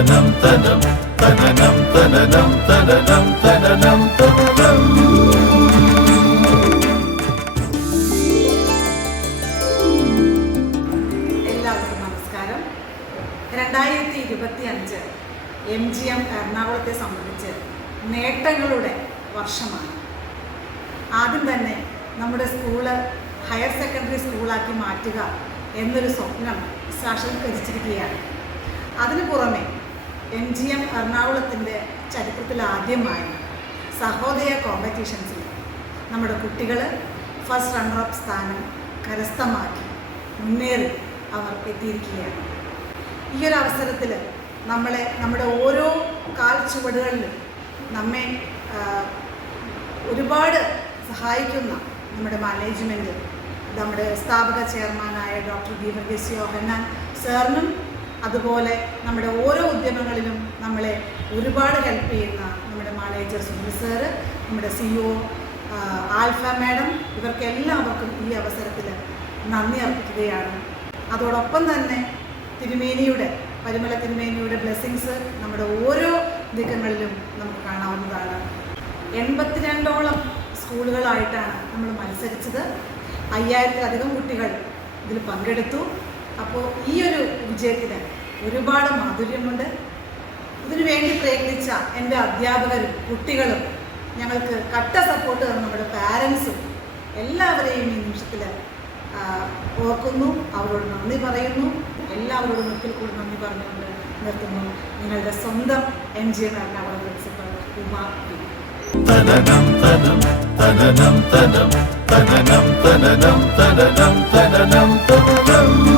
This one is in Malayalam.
തനനം തനം തനനം തനനം തനനം തനനം തനം. എല്ലാവർക്കും നമസ്കാരം. 2025 MGM എറണാകുളത്തെ സംബന്ധിച്ച് നേട്ടങ്ങളുടെ വർഷമാണ്. ആദ്യം തന്നെ നമ്മുടെ സ്കൂള് ഹയർ സെക്കൻഡറി സ്കൂളാക്കി മാറ്റുക എന്നൊരു സ്വപ്നം സാക്ഷാത്കരിച്ചിരിക്കുകയാണ്. അതിനു പുറമെ MGM എറണാകുളത്തിൻ്റെ ചരിത്രത്തിൽ ആദ്യമായി സഹോദയ കോമ്പറ്റീഷൻസിൽ നമ്മുടെ കുട്ടികൾ ഫസ്റ്റ് റണ്ണറപ്പ് സ്ഥാനം കരസ്ഥമാക്കി മുന്നേറി അവർ എത്തിയിരിക്കുകയാണ്. ഈ ഒരു അവസരത്തിൽ നമ്മുടെ ഓരോ കാൽ ചുവടുകളിലും നമ്മെ ഒരുപാട് സഹായിക്കുന്ന നമ്മുടെ മാനേജ്മെൻറ്റ്, നമ്മുടെ സ്ഥാപക ചെയർമാനായ ഡോക്ടർ ഗീവർഗീസ് യോഹന്നാൻ സാറിനും അതുപോലെ നമ്മുടെ ഓരോ ഉദ്യമങ്ങളിലും നമ്മളെ ഒരുപാട് ഹെൽപ്പ് ചെയ്യുന്ന നമ്മുടെ മാനേജർ സുനിൽ സാറ്, നമ്മുടെ CEO ആൽഫ മാഡം, ഇവർക്കെല്ലാവർക്കും ഈ അവസരത്തിൽ നന്ദി അർപ്പിക്കുകയാണ്. അതോടൊപ്പം തന്നെ പരിമല തിരുമേനിയുടെ ബ്ലെസ്സിങ്സ് നമ്മുടെ ഓരോ നീക്കങ്ങളിലും നമുക്ക് കാണാവുന്നതാണ്. 82ഓളം സ്കൂളുകളായിട്ടാണ് നമ്മൾ മത്സരിച്ചത്. 5000-ലധികം കുട്ടികൾ ഇതിൽ പങ്കെടുത്തു. അപ്പോൾ ഈ ഒരു വിജയത്തിന് ഒരുപാട് മാധുര്യമുണ്ട്. ഇതിനു വേണ്ടി പ്രയത്നിച്ച എൻ്റെ അധ്യാപകരും കുട്ടികളും ഞങ്ങൾക്ക് കട്ട സപ്പോർട്ട് തന്ന നമ്മുടെ പാരൻസും എല്ലാവരെയും ഈ നിമിഷത്തിൽ ഓർക്കുന്നു, അവരോട് നന്ദി പറയുന്നു. എല്ലാവരോടും ഒരിക്കൽ കൂടി നന്ദി പറഞ്ഞുകൊണ്ട് നിർത്തുന്നു. നിങ്ങളുടെ സ്വന്തം MGM Ernakulam principal Uma P. തനനം തനം തനനം തനം തനനം തനനം തനനം തനനം തനം.